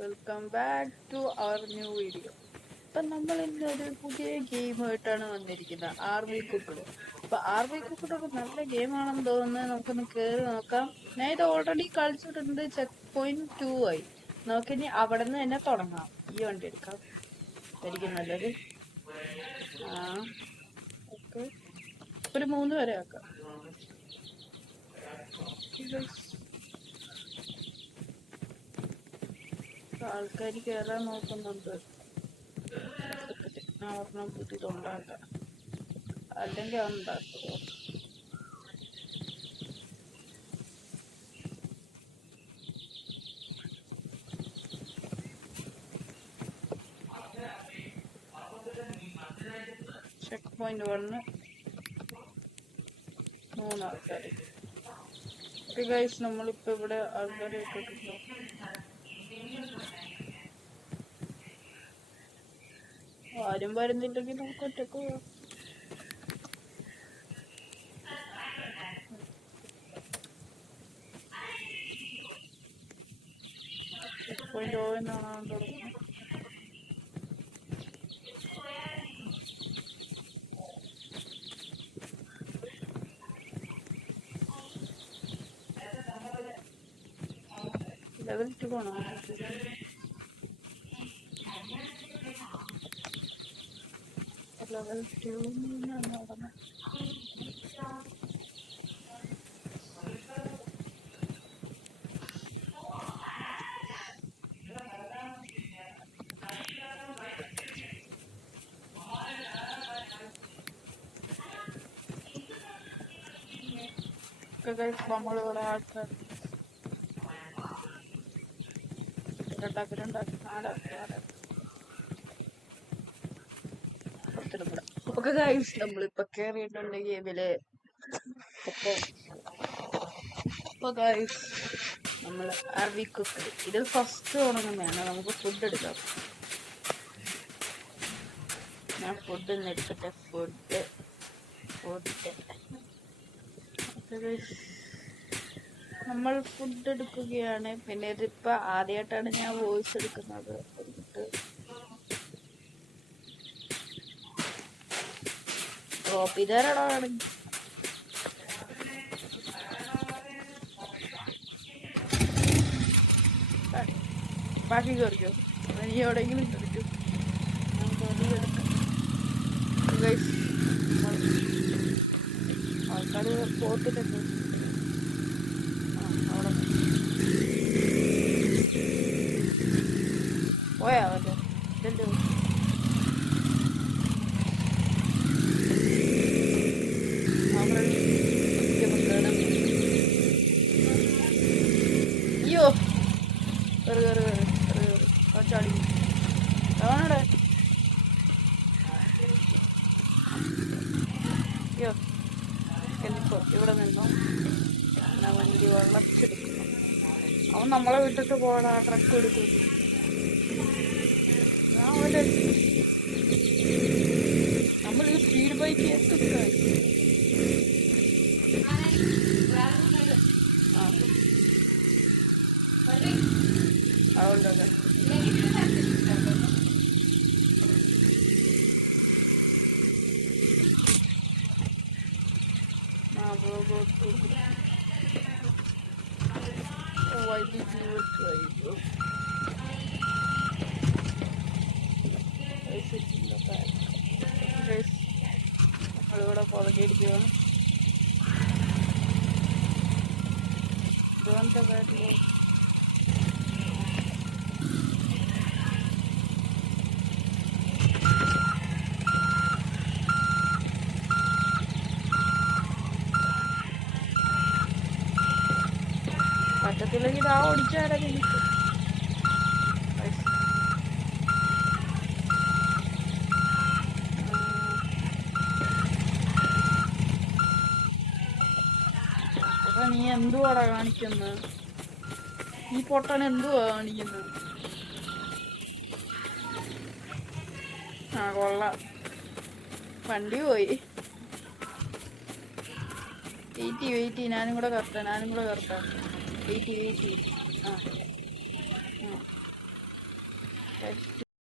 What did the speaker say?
Welcome back to our new video. ഇപ്പം നമ്മൾ ഇന്നൊരു പുതിയ ഗെയിമായിട്ടാണ് വന്നിരിക്കുന്നത്, ആർമി കുക്ക്ഡ്. അപ്പൊ ആർമി കുക്ക്ഡ് ഒരു നല്ല ഗെയിമാണെന്ന് തോന്നുന്നത്. നമുക്കൊന്ന് കയറി നോക്കാം. ഞാൻ ഇത് ഓൾറെഡി കളിച്ചിട്ടുണ്ട്. ചെക്ക് പോയിന്റ് 2 ആയി. നമുക്കിനി അവിടെ നിന്ന് തന്നെ തുടങ്ങാം. ഈ വണ്ടി എടുക്കാം, ആയിരിക്കും നല്ലത്. ഓക്കെ, ഒരു 3 വരെ ആക്കാം. ആൾക്കാർ കയറാൻ നോക്കുന്നുണ്ട്. ഞാൻ ഒരെണ്ണം പുതിയതുണ്ടാക്കാം, അല്ലെങ്കിൽ അതുണ്ടാക്കുക. ചെക്ക് പോയിന്റ് 1 3 ആൾക്കാർ. ഓക്കെ ഗൈസ്, നമ്മളിപ്പോൾ ഇവിടെ ആൾക്കാരെ ഇട്ടിട്ടുണ്ടോ? ആരും വരുന്നില്ലെങ്കിൽ നമുക്ക് ഒറ്റക്ക് പോവാം. ചെക്ക് പോയിന്റ് ഓ എന്നാണ് തുടങ്ങുന്നത്. ലെവൽ 2 ആണോ? ലെവൽ 2 നടന്നത്. നമ്മളിവിടെ ആൾക്കാർ 2 ഓക്കെ ഗൈസ്, നമ്മളിപ്പോ കേറിയിട്ടുണ്ട് ഗെയിമില്. അപ്പൊ ഗൈസ്, നമ്മൾ ആർമി കുക്ക്ഡ് ഇത് ഫസ്റ്റ് തുടങ്ങുന്നതാണ്. നമുക്ക് ഫുഡ് എടുക്കാം. ഞാൻ ഫുഡ് ഒന്ന് എടുക്കട്ടെ. ഫുഡ് നമ്മൾ ഫുഡ് എടുക്കുകയാണ്. പിന്നെ ഇതിപ്പോ ആദ്യമായിട്ടാണ് ഞാൻ വോയിസ് എടുക്കുന്നത്. ഡ്രോപ്പ് ചെയ്തേരാടാ വേണമെങ്കിൽ. ബാക്കി കയറിക്കോ, നീ എവിടെയെങ്കിലും കയറിക്കോ. ആൾക്കാർ പോത്തിട്ടുണ്ട്. അവിടെ പോയാ മറ്റേ ഇതെന്തോ അയ്യോ ചാടി ആണടെ. അയ്യോ എന്നിപ്പോ ഇവിടെ നിന്നോ. ഞാൻ വണ്ടി വെള്ളത്തിലെടുക്കുന്നു. അവൻ നമ്മളെ വിട്ടിട്ട് പോകണ ആ ട്രക്ക് എടുക്കും. ഞാൻ അവൻ്റെ നമ്മൾ ഈ സ്പീഡ് ബൈക്ക് എത്തും. അതുകൊണ്ടൊക്കെ നമ്മളിവിടെ പുറകിരിക്കുകയാണ്. ഇതുപോലത്തെ കാര്യം പറ്റത്തില്ലെങ്കിൽ ആ ഓടിച്ചാടാ. അപ്പൊ നീ എന്തുവാടാ കാണിക്കുന്നത്? ഈ പൊട്ടൻ എന്തുവാ കാണിക്കുന്നത്? കൊള്ളാം, വണ്ടി പോയി. വെയിറ്റ്, ഞാനും കൂടെ കറക്റ്റാ. വെയിറ്റ്. Let's